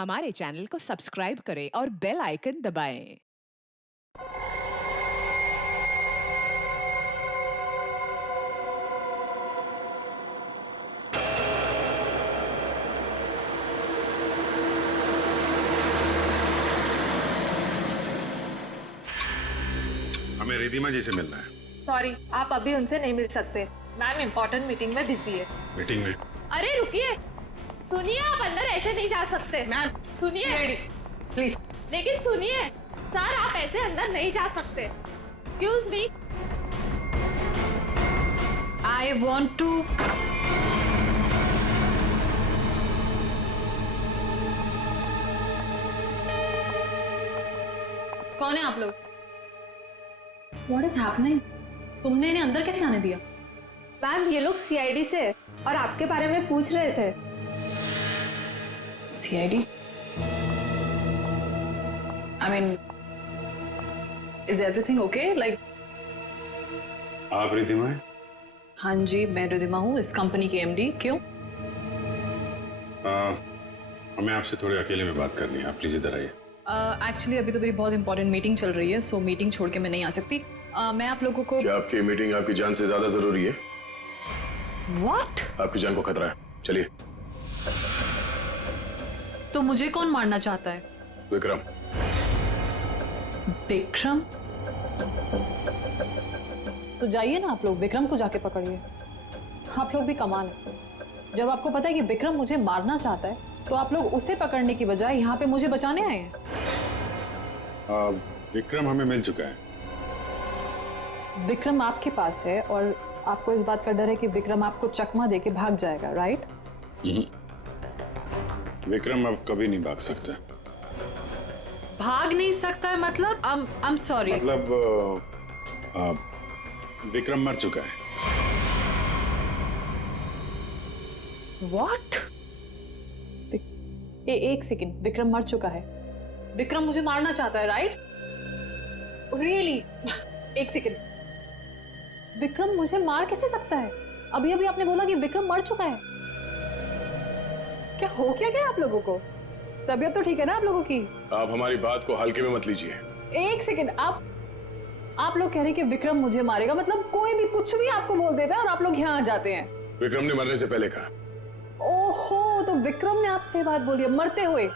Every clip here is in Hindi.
हमारे चैनल को सब्सक्राइब करें और बेल आइकन दबाएं। हमें रिधिमा जी से मिलना है। सॉरी, आप अभी उनसे नहीं मिल सकते। मैम इम्पोर्टेंट मीटिंग में बिजी है। मीटिंग में? अरे रुकिए, सुनिए, आप अंदर ऐसे नहीं जा सकते। मैम सुनिए प्लीज। लेकिन सुनिए सर, आप ऐसे अंदर नहीं जा सकते। Excuse me, I want to. कौन है आप लोग? What is happening? तुमने इन्हें अंदर कैसे आने दिया? मैम ये लोग सीआईडी से और आपके बारे में पूछ रहे थे। CID? I mean, is everything okay? Like, आप रिधिमा हैं? हाँ जी, मैं रिधिमा हूँ, इस कंपनी की MD। क्यों? हमें आपसे थोड़े अकेले में बात करनी है, आप प्लीज इधर आइए। एक्चुअली अभी तो मेरी बहुत इंपॉर्टेंट मीटिंग चल रही है, सो मीटिंग छोड़ के मैं नहीं आ सकती। मैं आप लोगों को। क्या आपकी मीटिंग आपकी जान से ज्यादा जरूरी है? What? आपकी जान को खतरा है, चलिए। तो मुझे कौन मारना चाहता है? विक्रम। विक्रम? तो जाइए ना आप लोग, विक्रम को जाके पकड़िए। आप लोग भी कमाल है, जब आपको पता है कि विक्रम मुझे मारना चाहता है तो आप लोग उसे पकड़ने की बजाय यहाँ पे मुझे बचाने आए हैं। विक्रम हमें मिल चुका है। विक्रम आपके पास है और आपको इस बात का डर है कि विक्रम आपको चकमा देके भाग जाएगा, राइट? विक्रम अब कभी नहीं भाग सकता। भाग नहीं सकता है मतलब? I'm sorry। मतलब विक्रम मर चुका है। What? एक सेकंड, विक्रम मर चुका है? विक्रम मुझे मारना चाहता है, राइट? रियली? एक सेकंड, विक्रम मुझे मार कैसे सकता है? अभी अभी आपने बोला कि विक्रम मर चुका है। क्या हो क्या गया आप लोगों को? तबीयत तो ठीक है ना आप लोगों की? आप हमारी बात को हल्के में मत लीजिए। एक सेकंड, आप लोग कह रहे हैं कि विक्रम मुझे मारेगा, मतलब कोई भी कुछ भी आपको बोल देता है और आप लोग यहाँ आ जाते हैं। विक्रम ने मरने से पहले कहा। ओहो, तो विक्रम ने आपसे बात बोली है मरते हुए।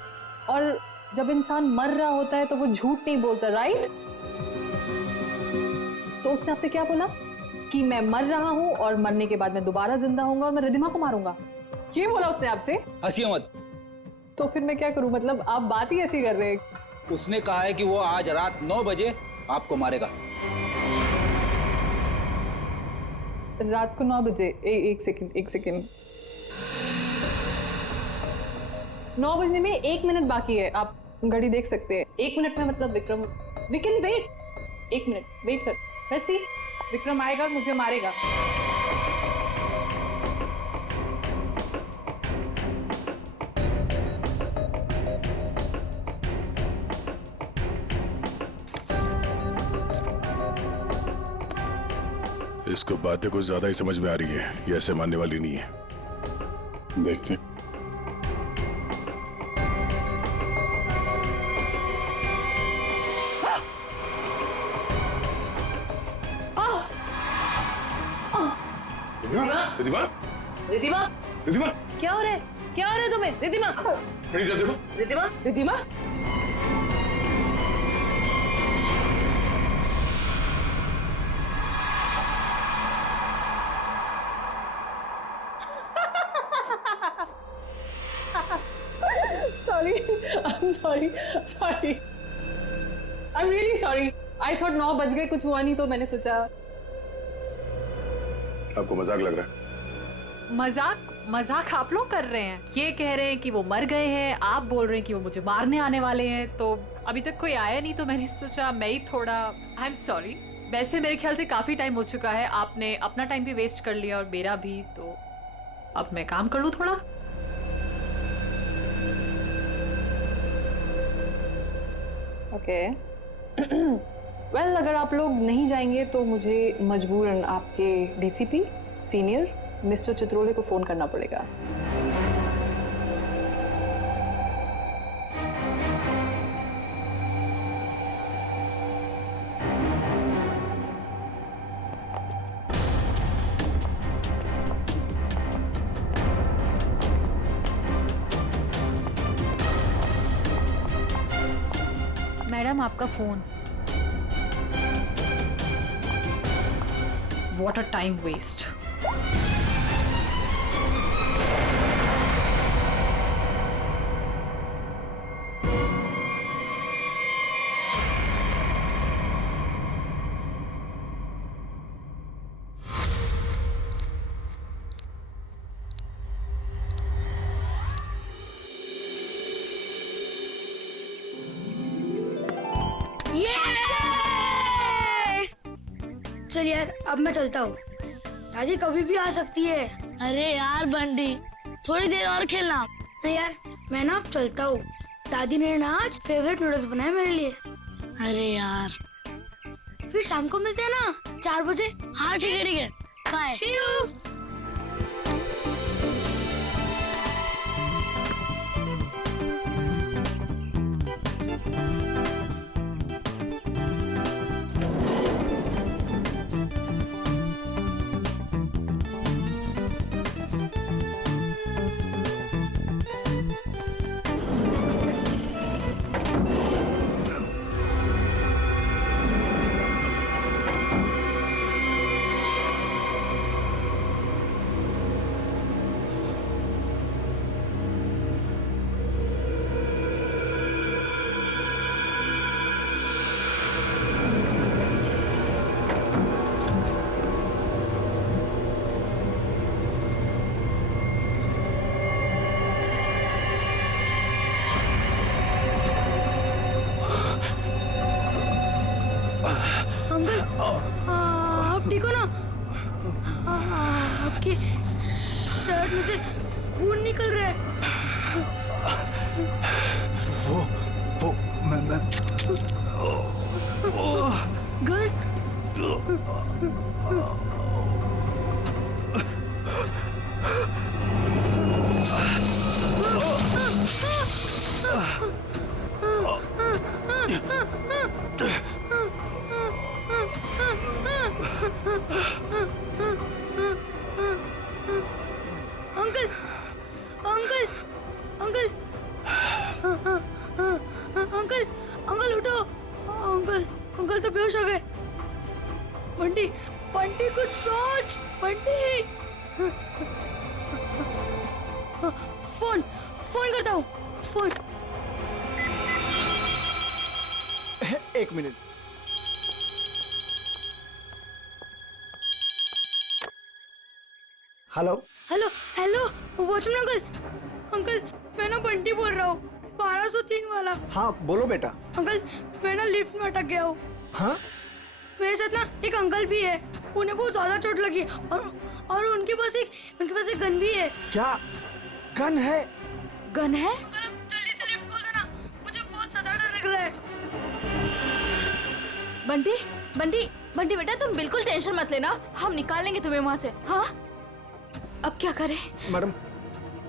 और जब इंसान मर रहा होता है तो वो झूठ नहीं बोलता, राइट? तो उसने आपसे क्या बोला? कि मैं मर रहा हूं और मरने के बाद मैं दोबारा जिंदा होऊंगा और मैं रिधिमा को मारूंगा, ये बोला उसने आपसे? हंसिए मत। तो फिर मैं क्या करूं? मतलब आप बात ही ऐसी कर रहे हैं। उसने कहा है कि वो आज रात 9 बजे आपको मारेगा। रात को 9 बजे? एक सेकंड, 9 बजने में 1 मिनट बाकी है, आप घड़ी देख सकते हैं। 1 मिनट में मतलब Vikram, we can wait. 1 minute wait कर, लेट्स सी। विक्रम आएगा और मुझे मारेगा। इसको बातें कुछ ज्यादा ही समझ में आ रही है, ये ऐसे मानने वाली नहीं है। देखते। रिधिमा? रिधिमा? रिधिमा? क्या हो रहा है? क्या हो रहा है तुम्हें? रिधिमा? खड़ी जा, देखो। Ridhima? Ridhima? Sorry, I'm really sorry. I thought 9 बज गए, कुछ हुआ नहीं तो मैंने सोचा। आपको मजाक लग रहा है? मजाक आप लोग कर रहे हैं। ये कह रहे हैं कि वो मर गए हैं, आप बोल रहे हैं कि वो मुझे मारने आने वाले हैं। तो अभी तक कोई आया नहीं तो मैंने सोचा मैं ही थोड़ा। I am sorry. वैसे मेरे ख्याल से काफी टाइम हो चुका है, आपने अपना टाइम भी वेस्ट कर लिया और मेरा भी, तो अब मैं काम कर लूं थोड़ा। ओके। वेल, अगर आप लोग नहीं जाएंगे तो मुझे मजबूरन आपके DCP सीनियर मिस्टर चित्रोले को फोन करना पड़ेगा। मैडम आपका phone. What a time waste. चल यार अब मैं चलता हूँ, दादी कभी भी आ सकती है। अरे यार बंटी, थोड़ी देर और खेलना। नहीं यार मैं ना अब चलता हूँ, दादी ने ना आज फेवरेट नूडल्स बनाए मेरे लिए। अरे यार, फिर शाम को मिलते हैं ना 4 बजे। हाँ ठीक है ठीक है, बाय। See you। अंकल आप ठीक हो ना? आपकी शर्ट में से खून निकल रहा है। वो मैं gun? Uncle uncle uncle uncle uncle उठो। अंकल अंकल तो बेहोश हो गए। बंटी बंटी कुछ सोच। बंटी फोन फोन करता हूँ। फोन। एक minute. Hello hello hello watchman uncle. Uncle मैं ना बंटी बोल रहा हूँ, 1203 वाला। हाँ बोलो बेटा। अंकल मैं ना लिफ्ट में अटक गया हूँ। हाँ मेरे साथ ना एक अंकल भी है, उन्हें बहुत ज्यादा चोट लगी और उनके पास एक गन भी है। क्या गन है? गन है? अंकल अब जल्दी से लिफ्ट खोल देना, मुझे बहुत ज्यादा डर लग रहा है। बंटी बंटी बंटी बेटा तुम बिल्कुल टेंशन मत लेना, हम निकाल लेंगे तुम्हें वहां से। हाँ अब क्या करें? मैडम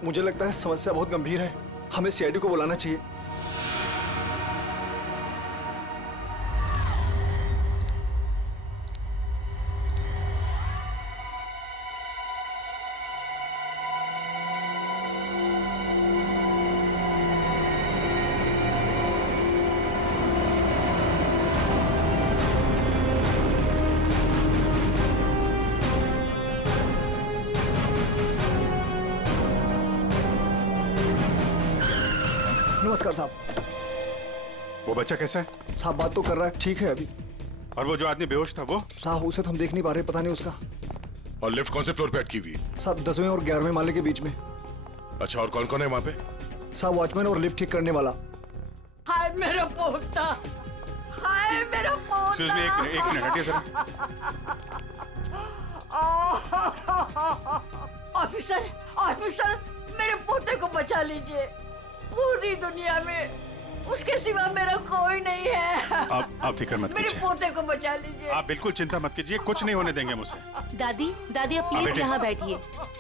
मुझे लगता है समस्या बहुत गंभीर है, हमें सीआईडी को बुलाना चाहिए। नमस्कार साहब। वो बच्चा कैसा है? साहब बात तो कर रहा है, ठीक है अभी। और वो जो आदमी बेहोश था वो? साहब उसे तो हम देख नहीं पा रहे, पता नहीं उसका। और लिफ्ट कौन से फ्लोर पे अटकी हुई है? साहब 10वें और 11वें माले के बीच में। अच्छा और कौन कौन है वहाँ पे? साहब वॉचमैन और लिफ्ट ठीक करने वाला। हाय मेरा पोता, हाय मेरा पोता। एक्सक्यूज मी, एक मिनट हटिए जरा। ऑफिसर ऑफिसर मेरे पोते को बचा लीजिए, पूरी दुनिया में उसके सिवा मेरा कोई नहीं है। आप फिक्र मत मेरे कीजिए, पोते को बचा लीजिए। आप बिल्कुल चिंता मत कीजिए, कुछ नहीं होने देंगे मुझे। दादी दादी आप प्लीज बेटे। यहाँ बैठिए,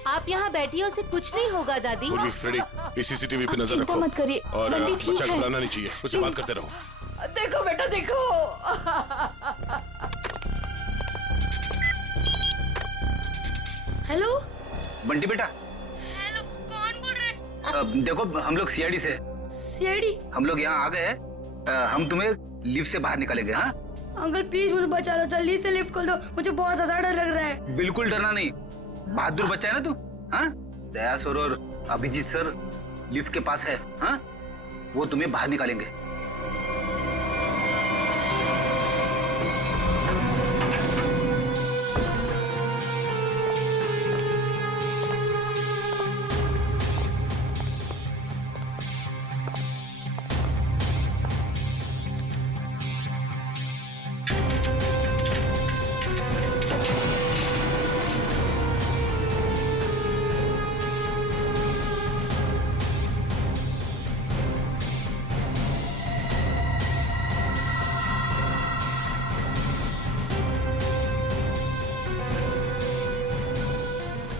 आप यहाँ बैठिए, उसे कुछ नहीं होगा दादी। पूर्वी, फ्रेडी, इस सीसीटीवी पे नजर चिंता रखो। मत करिए, और बंटी ठीक बच्चा है। घबराना नहीं चाहिए, उसे बात करते रहो। देखो बेटा देखो। हेलो बंटी बेटा, हेलो कौन बोल रहे हैं? देखो हम लोग सीआईडी से, सीआईडी? हम लोग यहाँ आ गए हैं। हम तुम्हें लिफ्ट से बाहर निकालेंगे। हाँ अंकल प्लीज मुझे बचा लो, जल्दी से लिफ्ट खोल दो, मुझे बहुत ज्यादा डर लग रहा है। बिल्कुल डरना नहीं, बहादुर बच्चा है ना तू। हाँ दया सर और अभिजीत सर लिफ्ट के पास है। हाँ वो तुम्हें बाहर निकालेंगे।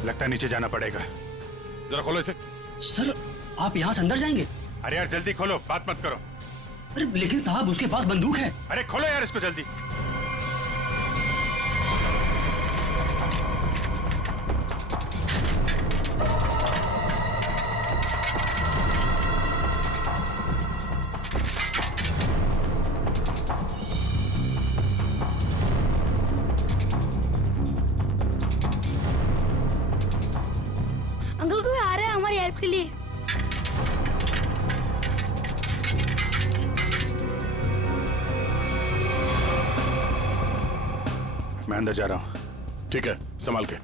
लगता है नीचे जाना पड़ेगा। जरा खोलो इसे। सर आप यहाँ से अंदर जाएंगे? अरे यार जल्दी खोलो, बात मत करो। अरे लेकिन साहब उसके पास बंदूक है। अरे खोलो यार इसको जल्दी। अंकल कोई आ रहा है हमारी हेल्प के लिए। मैं अंदर जा रहा हूँ। ठीक है, संभाल के।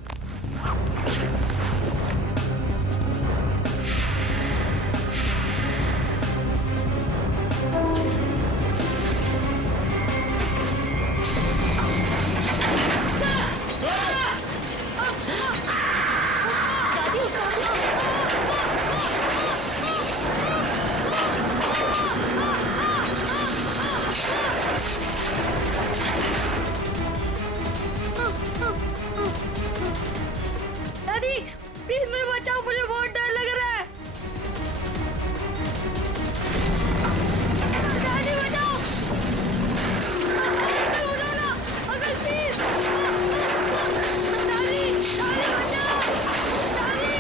दादी प्लीज मुझे बचाओ, मुझे बहुत डर लग रहा है। दादी बचाओ, अंकल उठो ना, अंकल प्लीज। दादी दादी बचाओ, दादी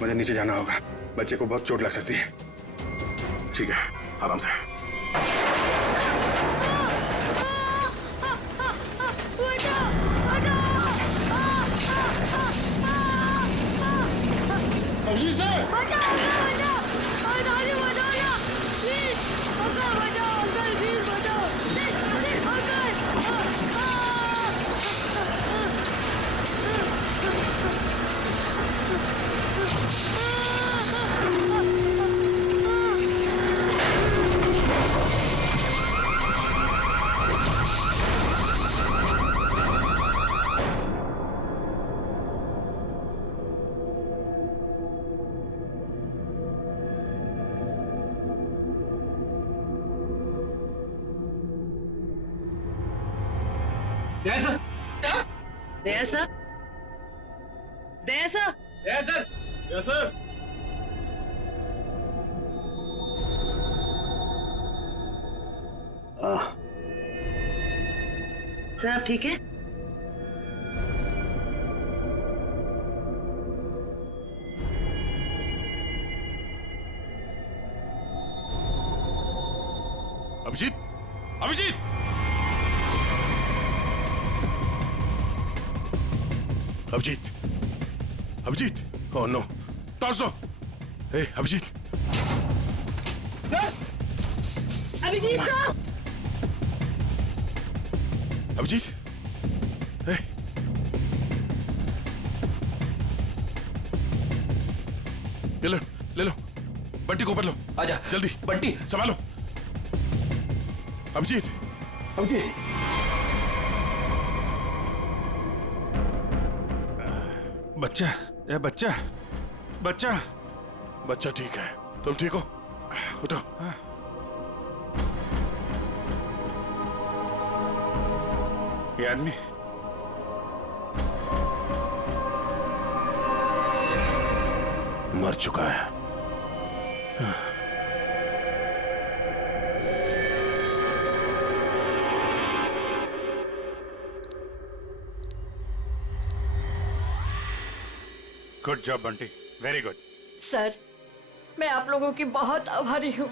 मुझे नीचे जाना होगा, बच्चे को बहुत चोट लग सकती है। ठीक है, आराम से। अभिजीत सर बचाओ, बचाओ, दादी बचाओ ना प्लीज, अंकल बचाओ, अंकल प्लीज बचाओ, सर आप ठीक है? Abhijeet, Abhijeet, Abhijeet, Abhijeet, oh no, torso, hey Abhijeet, Abhijeet sir, Abhijeet, hey, ले लो, बंटी को ऊपर लो। आजा जल्दी, बंटी संभालो। अभिजीत, अभिजीत, बच्चा, ये बच्चा, बच्चा, बच्चा ठीक है। तुम ठीक हो? उठो। ये आदमी मर चुका है। Good job Bunty, very good. Sir, मैं आप लोगों की बहुत आभारी हूँ।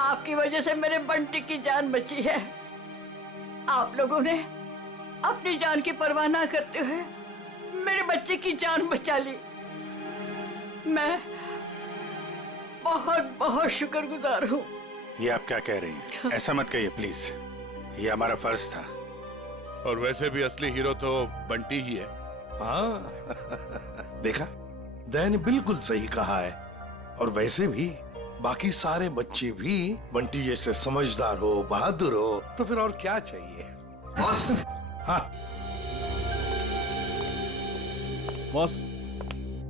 आपकी वजह से मेरे बंटी की जान बची है। आप लोगों ने अपनी जान की परवाह ना करते हुए मेरे बच्चे की जान बचा ली। मैं बहुत बहुत शुक्रगुजार हूँ। ये आप क्या कह रही हैं? ऐसा मत कहिए प्लीज, ये हमारा फर्ज था। और वैसे भी असली हीरो तो बंटी ही है। हाँ देखा, दया ने बिल्कुल सही कहा है। और वैसे भी बाकी सारे बच्चे भी बंटी जैसे समझदार हो, बहादुर हो, तो फिर और क्या चाहिए? बॉस। हाँ बॉस,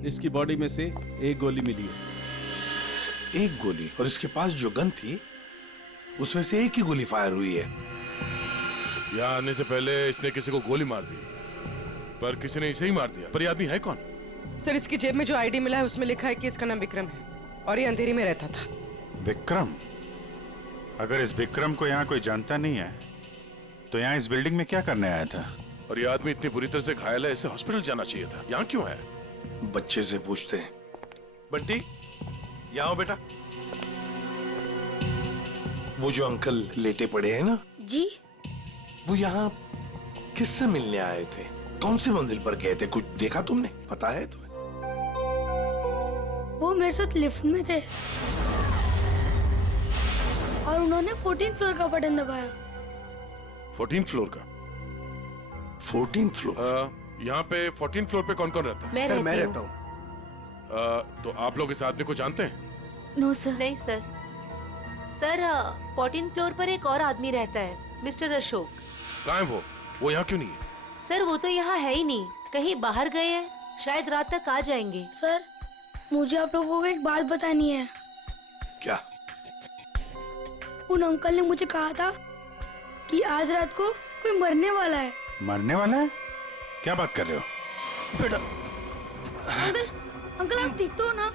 इसकी बॉडी में से एक गोली मिली है। एक गोली? और इसके पास जो गन थी उसमें से एक ही गोली फायर हुई है। यहाँ आने से पहले इसने किसी को गोली मार दी, पर किसी ने इसे ही मार दिया। पर ये आदमी है कौन? सर, इसकी जेब में जो आईडी मिला है उसमें लिखा है कि इसका नाम विक्रम है और ये अंधेरी में रहता था। विक्रम? अगर इस विक्रम को यहाँ कोई जानता नहीं है तो यहाँ इस बिल्डिंग में क्या करने आया था? और ये आदमी इतनी बुरी तरह से घायल है, इसे हॉस्पिटल जाना चाहिए था। यहाँ क्यों है? बच्चे से पूछते हैं। बंटी, यहाँ आओ बेटा। वो जो अंकल लेटे पड़े हैं ना जी, वो यहाँ किससे मिलने आए थे? कौन सी मंजिल पर गए थे? कुछ देखा तुमने? पता है तुम्हें? वो मेरे साथ लिफ्ट में थे और उन्होंने 14 फ्लोर का बटन दबाया। 14 फ्लोर का? 14 फ्लोर? यहाँ पे 14 फ्लोर पे कौन कौन रहता है? सर, मैं रहता हूँ। तो आप लोग इस आदमी को जानते हैं? No sir. नहीं सर। सर 14 फ्लोर पर एक और आदमी रहता है, मिस्टर अशोक। कहाँ है वो यहाँ क्यों नहीं है? सर वो तो यहाँ है ही नहीं, कहीं बाहर गए हैं, शायद रात तक आ जाएंगे। सर, मुझे आप लोगों को एक बात बतानी है। क्या? उन अंकल ने मुझे कहा था कि आज रात को कोई मरने वाला है। मरने वाला है? क्या बात कर रहे हो बेटा? अंकल आप ठीक तो हो ना?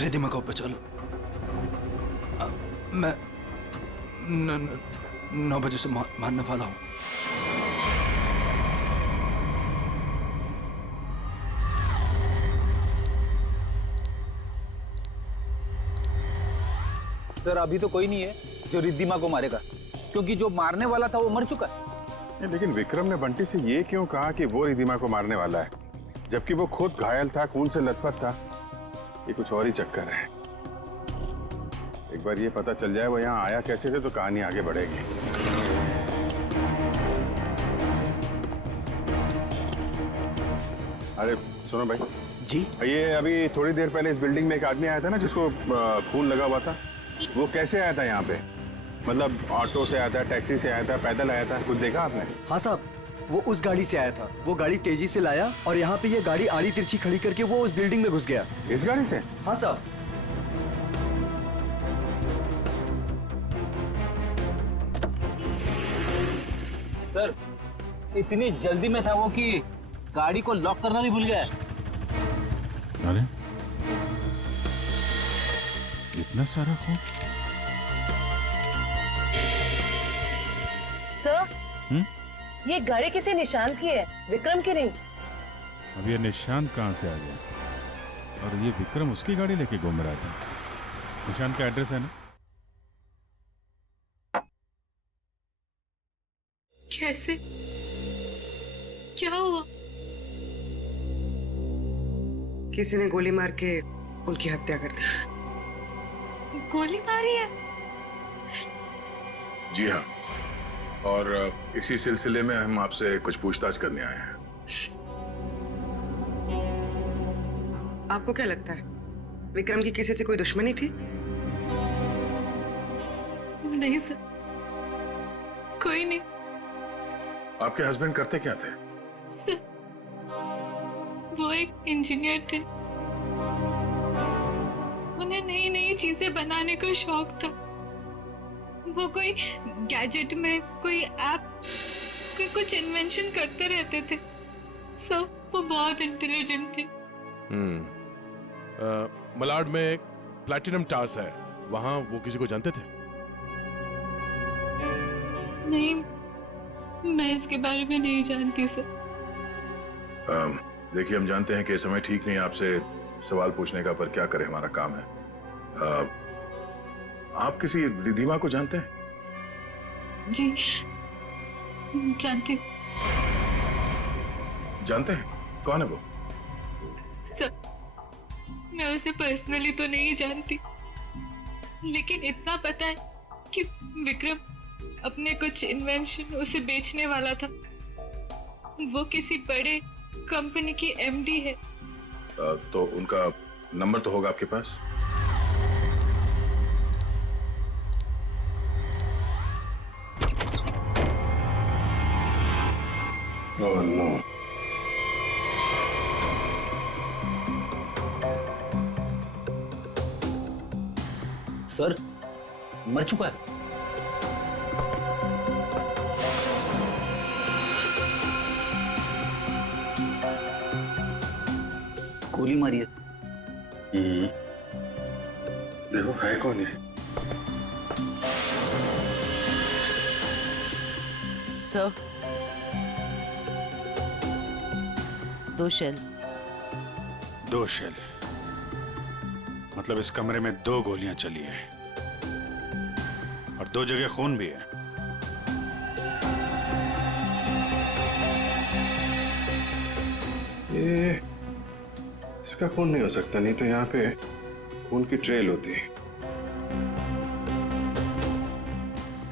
रिद्धिमा को बचा लो। मैं 9 बजे से मारने वाला हूँ। सर अभी तो कोई नहीं है जो रिद्धिमा को मारेगा, क्योंकि जो मारने वाला था वो मर चुका है। लेकिन विक्रम ने बंटी से ये क्यों कहा कि वो रिद्धिमा को मारने वाला है, जबकि वो खुद घायल था, खून से लथपथ था? ये कुछ और ही चक्कर है। एक बार ये पता चल जाए वो यहाँ आया कैसे थे तो कहानी आगे बढ़ेगी। अरे सुनो भाई जी, ये अभी थोड़ी देर पहले इस बिल्डिंग में एक आदमी आया था ना जिसको खून लगा हुआ था, वो कैसे आया था यहाँ पे? मतलब ऑटो से आया था, टैक्सी से आया था, पैदल आया था? कुछ देखा आपने? हाँ साहब, वो उस गाड़ी से आया था। वो गाड़ी तेजी से लाया और यहाँ पे ये गाड़ी आड़ी तिरछी खड़ी करके वो उस बिल्डिंग में घुस गया। इस गाड़ी से? हाँ साहब। सर इतनी जल्दी में था वो कि गाड़ी को लॉक करना भी भूल गया। अरे इतना सारा खून? सर, ये गाड़ी किसी निशान की है, विक्रम की नहीं। अब ये निशान कहाँ से आ गया? और ये विक्रम उसकी गाड़ी लेके घूम रहा था। निशान का एड्रेस है ना? कैसे? क्या हुआ? किसी ने गोली मार के उनकी हत्या कर दी। गोली मारी है? जी हाँ, और इसी सिलसिले में हम आपसे कुछ पूछताछ करने आए हैं। आपको क्या लगता है विक्रम की किसी से कोई दुश्मनी थी? नहीं सर, कोई नहीं। आपके हस्बैंड करते क्या थे? सर, वो एक इंजीनियर थे। उन्हें नई नई चीजें बनाने का शौक था। वो कोई गैजेट में कोई ऐप, कोई कुछ इन्वेंशन करते रहते थे। सो वो बहुत इंटेलिजेंट थे। मलाड में प्लैटिनम टावर्स है, वहां वो किसी को जानते थे? नहीं, मैं इसके बारे में नहीं जानती सर। देखिए, हम जानते हैं कि ये समय ठीक नहीं है आपसे सवाल पूछने का, पर क्या करें, हमारा काम है। आप किसी रिधिमा को जानते हैं? जी जानती हूँ। जानते हैं? कौन है वो? सर, मैं उसे पर्सनली तो नहीं जानती, लेकिन इतना पता है कि विक्रम अपने कुछ इन्वेंशन उसे बेचने वाला था। वो किसी बड़े कंपनी की एमडी है। तो उनका नंबर तो होगा आपके पास? Oh no. सर मर चुका है। गोली मारी है। देखो है कौन है? Sir, 2 shell. 2 शेल? मतलब इस कमरे में 2 गोलियां चली हैं और 2 जगह खून भी है। ये इसका खून नहीं हो सकता, नहीं तो यहाँ पे खून की ट्रेल होती है।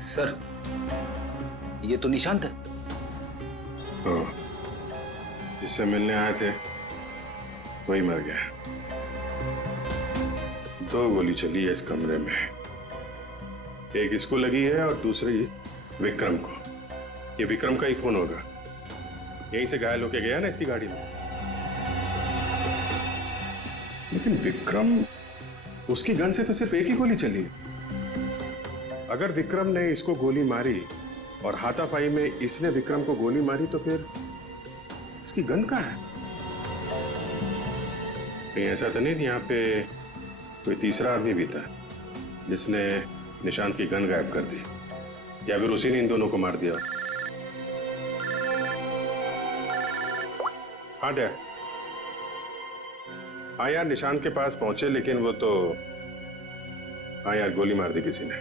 सर ये तो निशांत है। हाँ, जिससे मिलने आए थे वही मर गया। 2 गोली चली है इस कमरे में, एक इसको लगी है और दूसरी विक्रम को। ये विक्रम का ही खून होगा, यहीं से घायल होके गया ना इसकी गाड़ी में। लेकिन विक्रम, उसकी गन से तो सिर्फ एक ही गोली चली। अगर विक्रम ने इसको गोली मारी और हाथापाई में इसने विक्रम को गोली मारी, तो फिर इसकी गन कहाँ है? कहीं ऐसा तो नहीं यहाँ पे कोई तीसरा आदमी भी था जिसने निशांत की गन गायब कर दी, या फिर उसी ने इन दोनों को मार दिया? हाँ डैड। हाँ यार, निशांत के पास पहुंचे, लेकिन वो तो, हाँ यार, गोली मार दी किसी ने।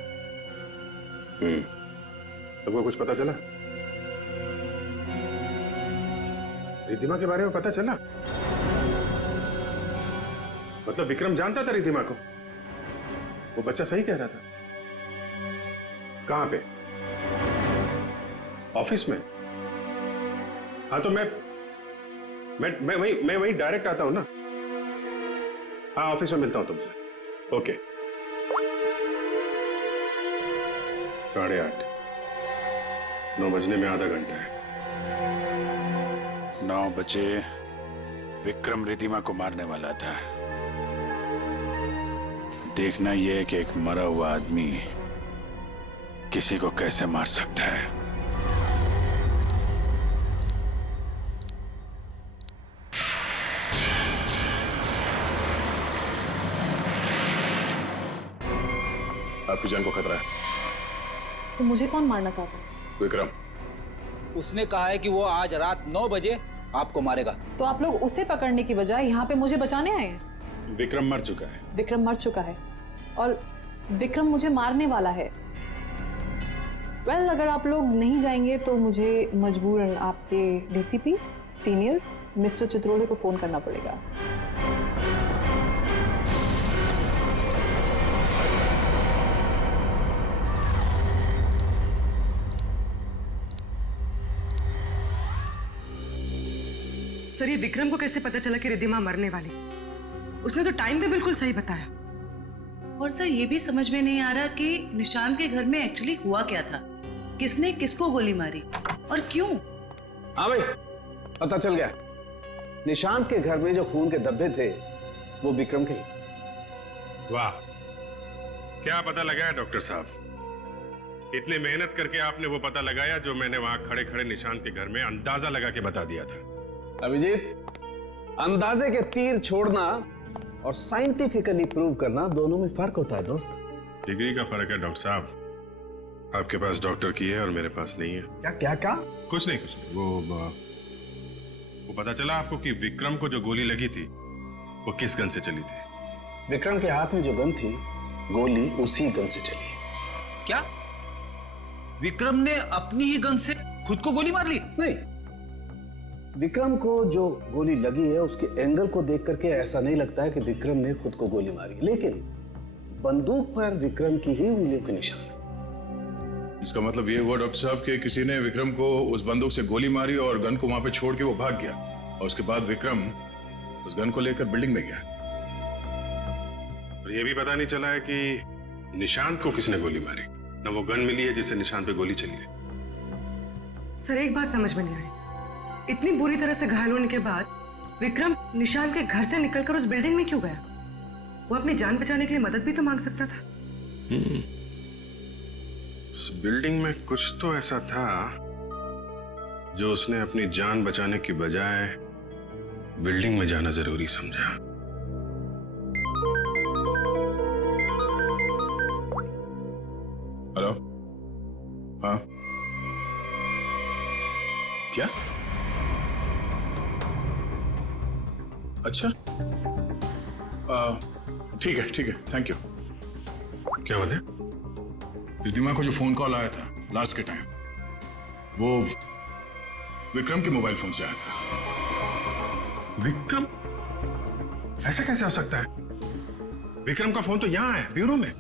तुमको कुछ पता चला? रिधिमा के बारे में पता चला? मतलब विक्रम जानता था रिधिमा को? वो बच्चा सही कह रहा था। कहां पे? ऑफिस में? हाँ तो मैं वहीं डायरेक्ट आता हूं ना। हाँ, ऑफिस में मिलता हूं तुमसे। ओके। 8:30। 9 बजने में आधा घंटा है। 9 बजे विक्रम रिधिमा को मारने वाला था। देखना यह है कि एक मरा हुआ आदमी किसी को कैसे मार सकता है। आपकी जान को खतरा है। तो मुझे कौन मारना चाहता है? विक्रम। उसने कहा है कि वो आज रात 9 बजे आपको मारेगा। तो आप लोग उसे पकड़ने की बजाय यहाँ पे मुझे बचाने आए हैं? विक्रम मर चुका है। विक्रम मर चुका है और विक्रम मुझे मारने वाला है। वेल, अगर आप लोग नहीं जाएंगे तो मुझे मजबूरन आपके डीसीपी सीनियर मिस्टर चित्रोले को फोन करना पड़ेगा। सर, ये विक्रम को कैसे पता चला कि रिधिमा मरने वाली? उसने तो टाइम पे बिल्कुल सही बताया। और सर, ये भी समझ में नहीं आ रहा कि निशांत के घर में एक्चुअली हुआ क्या था, किसने किसको गोली मारी और क्यों? हाँ भाई, पता चल गया। निशांत के घर में जो खून के धब्बे थे वो विक्रम के ही। वाह, क्या पता लगाया डॉक्टर साहब? इतनी मेहनत करके आपने वो पता लगाया जो मैंने वहां खड़े खड़े निशांत के घर में अंदाजा लगा के बता दिया था। अभिजीत, अंदाजे के तीर छोड़ना और साइंटिफिकली प्रूव करना दोनों में फर्क होता है दोस्त। डिग्री का फर्क है डॉक्टर साहब। आपके पास डॉक्टर की है और मेरे पास नहीं है। क्या क्या क्या? कुछ नहीं। वो पता चला आपको कि विक्रम को जो गोली लगी थी वो किस गन से चली थी? विक्रम के हाथ में जो गन थी, गोली उसी गन से चली। क्या विक्रम ने अपनी ही गन से खुद को गोली मार ली? नहीं, विक्रम को जो गोली लगी है उसके एंगल को देख करके ऐसा नहीं लगता है कि विक्रम ने खुद को गोली मारी, लेकिन बंदूक पर विक्रम की ही उंगलियों के निशान। इसका मतलब ये हुआ डॉक्टर साहब कि किसी ने विक्रम को उस बंदूक से गोली मारी और गन को वहां पे छोड़ के वो भाग गया, और उसके बाद विक्रम उस गन को लेकर बिल्डिंग में गया। और ये भी पता नहीं चला है कि निशांत को किसने गोली मारी, न वो गन मिली है जिससे निशांत पे गोली चली है। सर एक बात समझ में नहीं आई, इतनी बुरी तरह से घायल होने के बाद विक्रम निशांत के घर से निकलकर उस बिल्डिंग में क्यों गया? वो अपनी जान बचाने के लिए मदद भी तो मांग सकता था। उस बिल्डिंग में कुछ तो ऐसा था जो उसने अपनी जान बचाने की बजाय बिल्डिंग में जाना जरूरी समझा। हेलो, हाँ क्या? अच्छा, ठीक है, थैंक यू। क्या बात है? रिद्धिमा को जो फोन कॉल आया था लास्ट के टाइम, वो विक्रम के मोबाइल फोन से आया था। विक्रम? ऐसा कैसे हो सकता है? विक्रम का फोन तो यहां है, ब्यूरो में।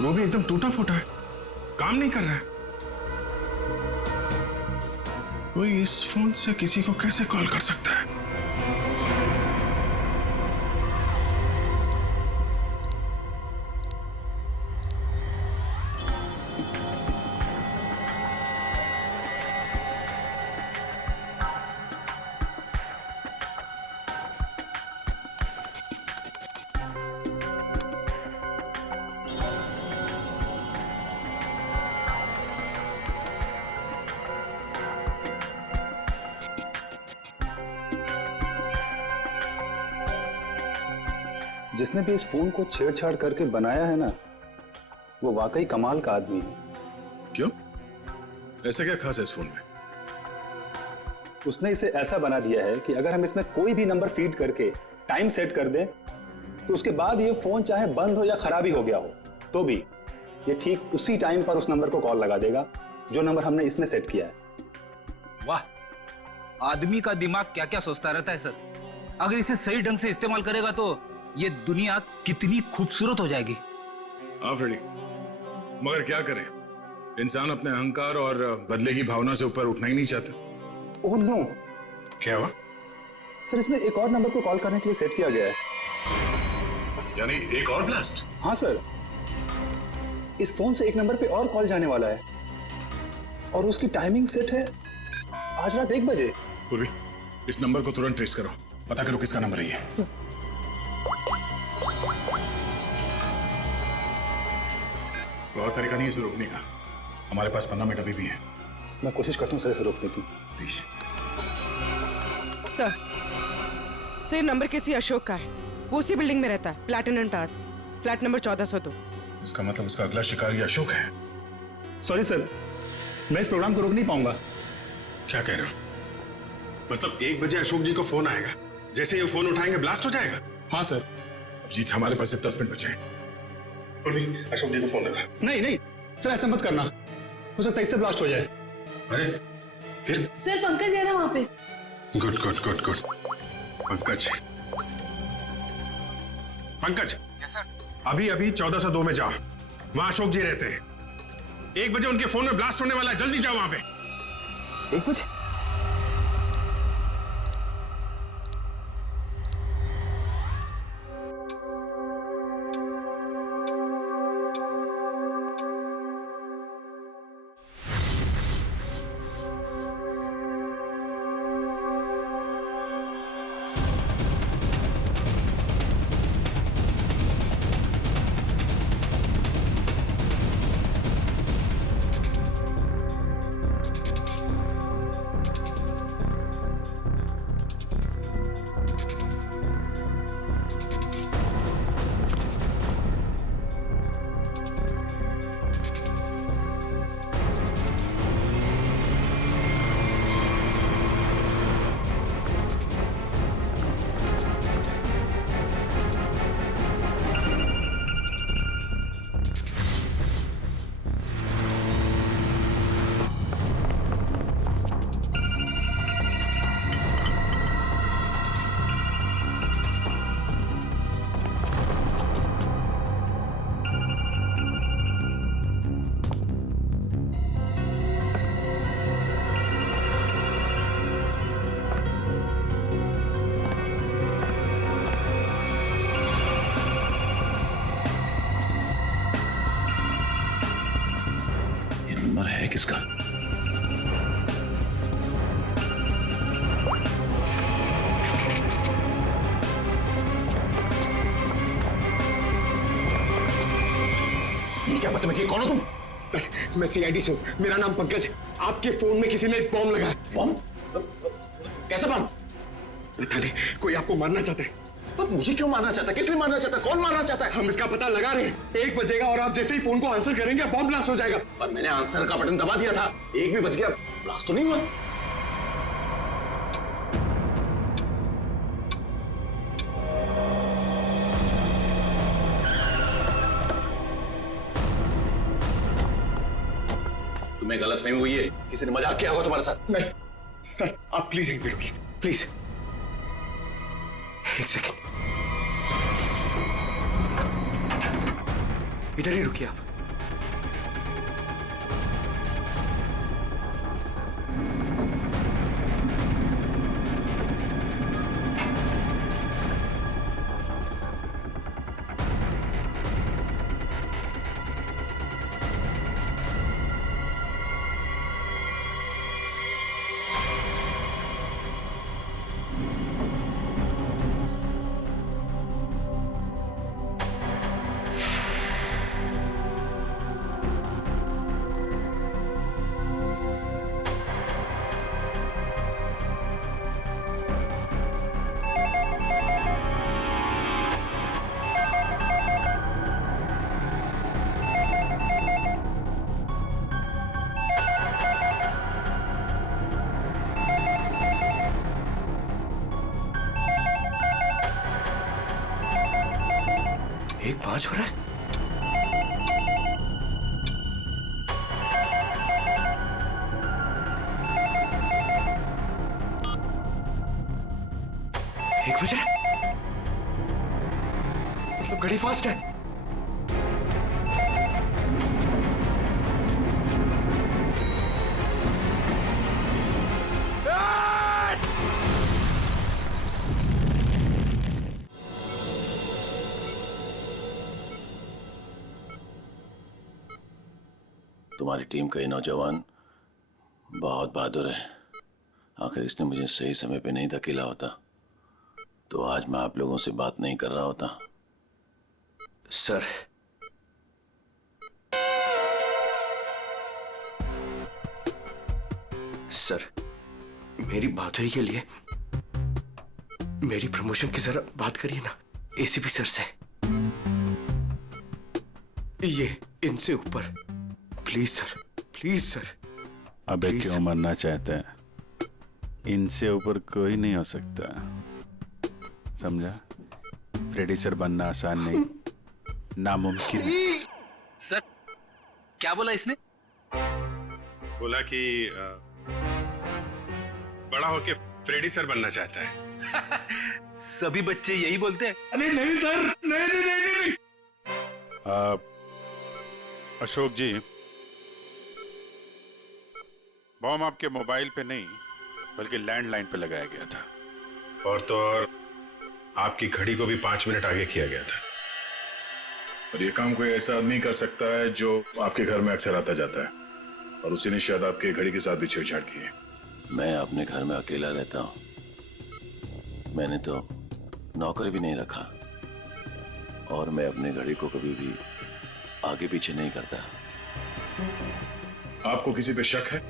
वो भी एकदम टूटा फूटा है, काम नहीं कर रहा है। कोई इस फोन से किसी को कैसे कॉल कर सकता है? जिसने भी इस फोन को छेड़छाड़ करके बनाया है ना, वो वाकई कमाल का आदमी है। क्यों? ऐसा क्या खास है इस फोन में? उसने इसे ऐसा बना दिया है कि अगर हम इसमें कोई भी नंबर फीड करके टाइम सेट कर दें, तो उसके बाद ये फोन चाहे बंद हो या खराबी हो गया हो, तो भी ये ठीक उसी टाइम पर उस नंबर को कॉल लगा देगा जो नंबर हमने इसमें सेट किया है। वाह, आदमी का दिमाग क्या क्या सोचता रहता है सर। अगर इसे सही ढंग से इस्तेमाल करेगा तो ये दुनिया कितनी खूबसूरत हो जाएगी। हाँ फ्रेडी, मगर क्या करें, इंसान अपने अहंकार और बदले की भावना से ऊपर उठना ही नहीं चाहता। Oh no. क्या हुआ? सर इसमें एक और नंबर को कॉल करने के लिए सेट किया गया है। यानी एक और ब्लास्ट? हाँ सर, इस फोन से एक नंबर पे और कॉल जाने वाला है और उसकी टाइमिंग सेट है आज रात 1 बजे। पूर्वी, इस नंबर को तुरंत ट्रेस करो, पता करो किसका नंबर है ये। बहुत तरीका नहीं इसे रोकने का, हमारे पास 15 मिनट अभी भी है। मैं कोशिश करता हूँ सर इसे रोकने की। प्लीज। सर ये नंबर किसी अशोक का है, वो उसी बिल्डिंग में रहता है, प्लैटिनम टावर, फ्लैट नंबर 1402। इसका मतलब उसका अगला शिकारी अशोक है। सॉरी सर, मैं इस प्रोग्राम को रोक नहीं पाऊंगा। क्या कह रहे हो? मतलब 1 बजे अशोक जी को फोन आएगा, जैसे ही वो फोन उठाएंगे ब्लास्ट हो जाएगा? हाँ सर। जीत, हमारे पास सिर्फ 10 मिनट बचे हैं। अशोक जी को फोन लगा। नहीं नहीं सर, ऐसा मत करना, हो सकता है इससे ब्लास्ट हो जाए। अरे फिर? सर पंकज है ना वहां पे। Good good good good. Pankaj, Pankaj. Yes sir. अभी अभी 1402 में जाओ, वहां अशोक जी रहते हैं। 1 बजे उनके फोन में ब्लास्ट होने वाला है, जल्दी जाओ वहां पे। 1 बजे? किसका? ये क्या बदतमीजी, कौन हो तुम? सर, मैं सीआईडी से हूँ, मेरा नाम पंकज है। आपके फोन में किसी ने एक बॉम्ब लगाया। बॉम्ब? कैसा बॉम्ब? पता नहीं, कोई आपको मारना चाहता है। तो मुझे क्यों मारना चाहता है? किस लिए मारना चाहता है? कौन मारना चाहता है? हम इसका पता लगा रहे हैं। 1 बजेगा और आप जैसे ही फोन को आंसर करेंगे बॉम्ब ब्लास्ट हो जाएगा। पर मैंने आंसर का बटन दबा दिया था, 1 भी बज गया, ब्लास्ट तो नहीं हुआ। तुम्हें गलतफहमी हुई है, किसी ने मजाक किया होगा तुम्हारे साथ। नहीं सर, आप प्लीज यहीं पे रुकिए, प्लीज। 1 सेकेंड, इधर ही रुकिए आप। एक 5 हो रहा है। एक बज रहा है, मतलब घड़ी फास्ट है। तुम्हारी टीम का ये नौजवान बहुत बहादुर है। आखिर इसने मुझे सही समय पे नहीं धकेला होता तो आज मैं आप लोगों से बात नहीं कर रहा होता। सर, सर, मेरी बहादुरी के लिए मेरी प्रमोशन की जरा बात करिए ना एसीपी सर से। ये इनसे ऊपर, प्लीज सर, प्लीज सर। अबे क्यों मरना चाहते हैं? इनसे ऊपर कोई नहीं हो सकता, समझा? प्रोड्यूसर बनना आसान नहीं, नामुमकिन है। सर, क्या बोला इसने? बोला कि बड़ा होके फ्रेडी सर बनना चाहता है। सभी बच्चे यही बोलते हैं। अरे नहीं सर, नहीं नहीं नहीं, नहीं। अशोक जी, बॉम्ब आपके मोबाइल पे नहीं बल्कि लैंडलाइन पे लगाया गया था, और तो और आपकी घड़ी को भी 5 मिनट आगे किया गया था। और ये काम कोई ऐसा आदमी कर सकता है जो आपके घर में अक्सर आता जाता है, और उसी ने शायद आपके घड़ी के साथ भी छेड़छाड़ की है। मैं अपने घर में अकेला रहता हूँ, मैंने तो नौकर भी नहीं रखा, और मैं अपनी घड़ी को कभी भी आगे पीछे नहीं करता। आपको किसी पे शक है?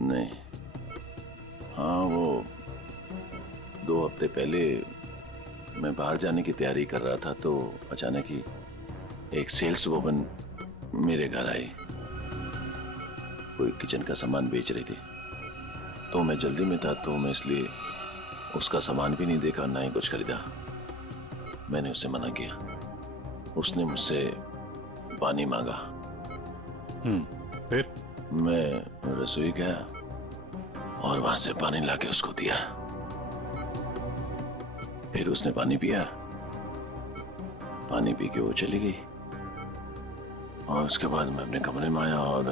नहीं। हाँ, वो 2 हफ्ते पहले मैं बाहर जाने की तैयारी कर रहा था तो अचानक ही एक सेल्स वुमन मेरे घर आई। कोई किचन का सामान बेच रही थी, तो मैं जल्दी में था तो मैं इसलिए उसका सामान भी नहीं देखा, ना ही कुछ खरीदा। मैंने उससे मना किया। उसने मुझसे पानी मांगा। फिर मैं रसोई गया और वहां से पानी लाके उसको दिया। फिर उसने पानी पिया, पानी पी के वो चली गई, और उसके बाद मैं अपने कमरे में आया और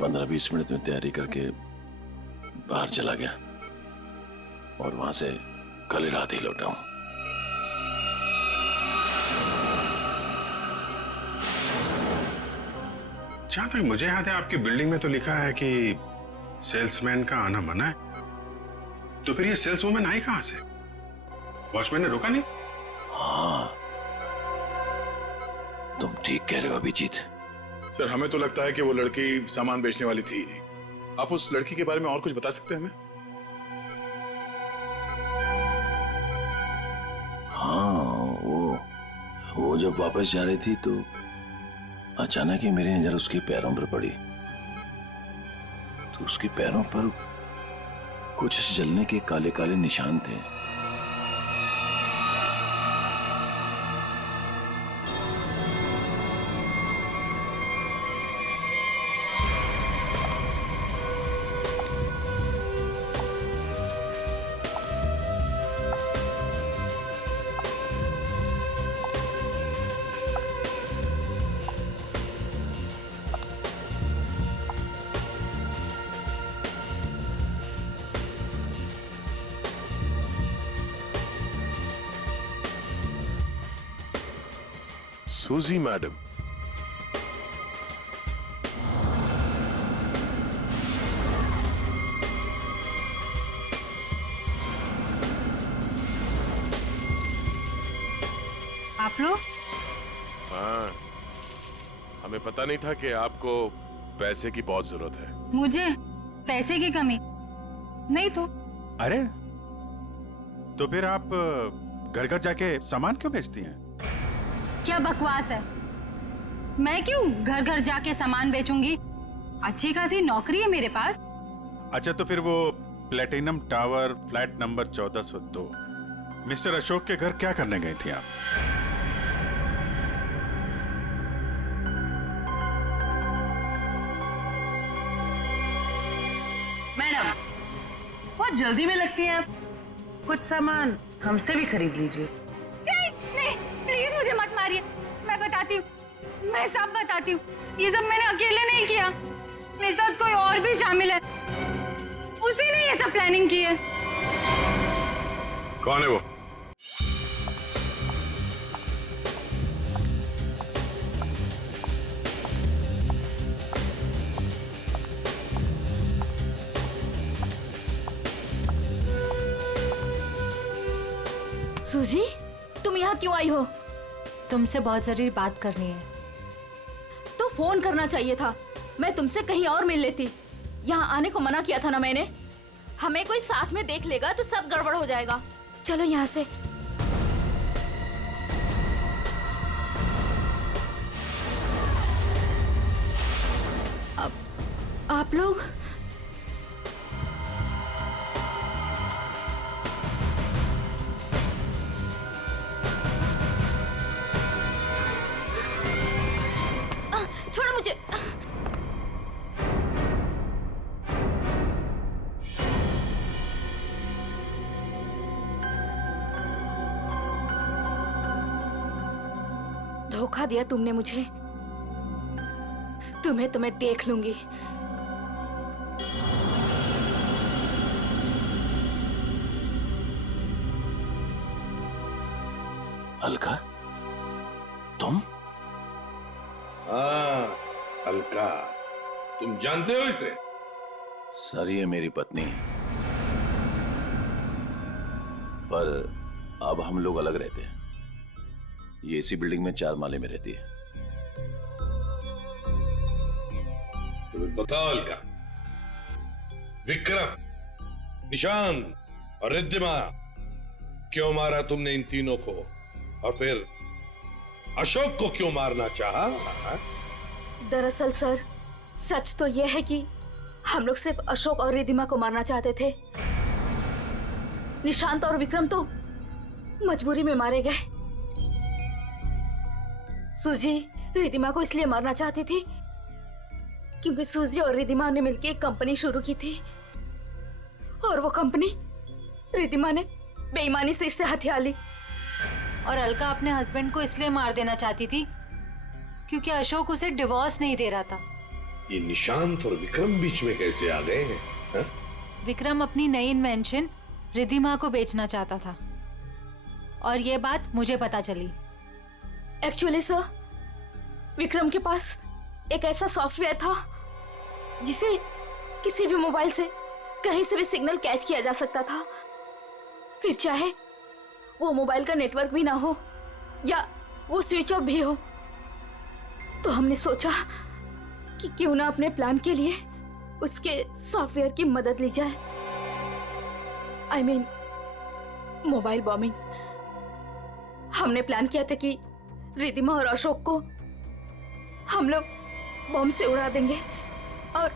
15-20 मिनट में तैयारी करके बाहर चला गया, और वहां से कल रात ही लौटा हूं। जहां तक मुझे याद है आपकी बिल्डिंग में तो लिखा है कि सेल्समैन का आना मना है, तो फिर ये सेल्सवुमन आई कहां से? वॉचमैन ने रोका नहीं? हाँ, तुम ठीक कह रहे हो अभिजीत। सर हमें तो लगता है कि वो लड़की सामान बेचने वाली थी ही नहीं। आप उस लड़की के बारे में और कुछ बता सकते हैं हमें? हाँ, वो जब वापस जा रही थी तो अचानक ही मेरी नजर उसके पैरों पर पड़ी, तो उसके पैरों पर कुछ जलने के काले काले निशान थे। सूजी मैडम, आप लोग? हाँ, हमें पता नहीं था कि आपको पैसे की बहुत जरूरत है। मुझे पैसे की कमी नहीं तो। अरे तो फिर आप घर घर जाके सामान क्यों बेचती हैं? क्या बकवास है, मैं क्यों घर घर जाके सामान बेचूंगी? अच्छी खासी नौकरी है मेरे पास। अच्छा तो फिर वो platinum tower flat number 1402 mister Ashok के घर क्या करने गई थी आप? मैडम बहुत जल्दी में लगती हैं आप, कुछ सामान हमसे भी खरीद लीजिए। नहीं, प्लीज मुझे मत मारिए, मैं बताती हूँ, मैं सब बताती हूँ। ये सब मैंने अकेले नहीं किया, मेरे साथ कोई और भी शामिल है, उसी ने ये सब प्लानिंग की है। कौन है वो? सूजी, तुम यहाँ क्यों आई हो? तुमसे बहुत जरूरी बात करनी है। तो फोन करना चाहिए था, मैं तुमसे कहीं और मिल लेती। यहाँ आने को मना किया था ना मैंने। हमें कोई साथ में देख लेगा तो सब गड़बड़ हो जाएगा। चलो यहाँ से। आप लोग छोड़ो मुझे। धोखा दिया तुमने मुझे, तुम्हें देख लूंगी। अलका, तुम? हाँ अलका, तुम जानते हो इसे? सर ये मेरी पत्नी है, पर अब हम लोग अलग रहते हैं। ये इसी बिल्डिंग में 4 माले में रहती है। तो बताओ अलका, विक्रम, निशांत और रिद्धिमा क्यों मारा तुमने इन तीनों को? और फिर अशोक को क्यों मारना चाहा? दरअसल सर, सच तो यह है कि हम लोग सिर्फ अशोक और रिद्धिमा को मारना चाहते थे। निशांत और विक्रम तो मजबूरी में मारे गए। सूजी रिद्धिमा को इसलिए मारना चाहती थी क्योंकि सूजी और रिद्धिमा ने मिलकर एक कंपनी शुरू की थी, और वो कंपनी रिद्धिमा ने बेईमानी से इससे हथिया ली। और अलका अपने हस्बैंड को इसलिए मार देना चाहती थी क्योंकि अशोक उसे डिवोर्स नहीं दे रहा था। ये निशांत और विक्रम बीच में कैसे आ गए हैं? हा? विक्रम अपनी नई इन्वेंशन रिद्धिमा को बेचना चाहता था, और ये बात मुझे पता चली। एक्चुअली सर, विक्रम के पास एक ऐसा सॉफ्टवेयर था जिसे किसी भी मोबाइल से कहीं से भी सिग्नल कैच किया जा सकता था, फिर चाहे वो मोबाइल का नेटवर्क भी ना हो या वो स्विच ऑफ भी हो। तो हमने सोचा कि क्यों ना अपने प्लान के लिए उसके सॉफ्टवेयर की मदद ली जाए। I mean, mobile bombing. हमने प्लान किया था कि रिद्धिमा और अशोक को हम लोग बॉम्ब से उड़ा देंगे और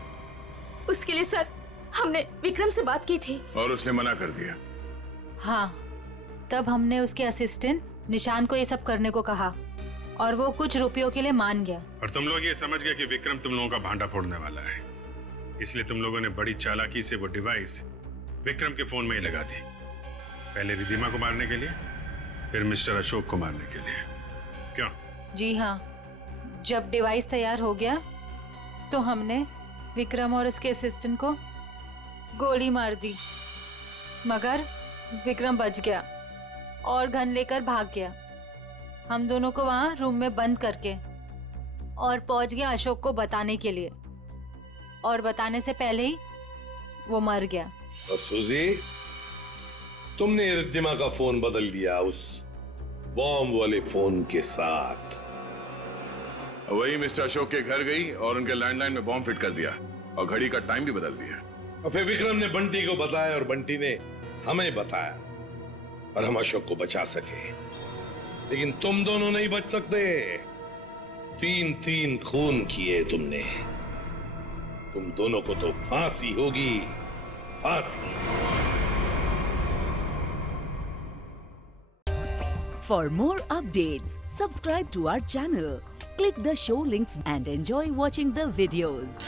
उसके लिए सर हमने विक्रम से बात की थी और उसने मना कर दिया। हाँ, तब हमने उसके असिस्टेंट निशान को ये सब करने को कहा और वो कुछ रुपयों के लिए मान गया। और तुम लोग ये समझ गए कि विक्रम तुम लोगों का भांडा फोड़ने वाला है, इसलिए तुम लोगों ने बड़ी चालाकी से वो डिवाइस विक्रम के फोन में ही लगा दी। पहले रिद्धिमा को मारने के लिए, फिर मिस्टर अशोक को मारने के लिए। क्यों? जी हाँ, जब डिवाइस तैयार हो गया तो हमने विक्रम और उसके असिस्टेंट को गोली मार दी, मगर विक्रम बच गया और गन लेकर भाग गया। हम दोनों को वहां रूम में बंद करके और पहुंच गया अशोक को बताने के लिए, और बताने से पहले ही वो मर गया। और सूजी, तुमने रिद्धिमा का फोन बदल दिया उस बॉम्ब वाले फोन के साथ। वही मिस्टर अशोक के घर गई और उनके लैंडलाइन में बॉम्ब फिट कर दिया और घड़ी का टाइम भी बदल दिया। और फिर विक्रम ने बंटी को बताया और बंटी ने हमें बताया और हम अशोक को बचा सके। लेकिन तुम दोनों नहीं बच सकते। 3 खून किए तुमने। तुम दोनों को तो फांसी होगी, फांसी। For more updates, subscribe to our channel, click the show links and enjoy watching the videos.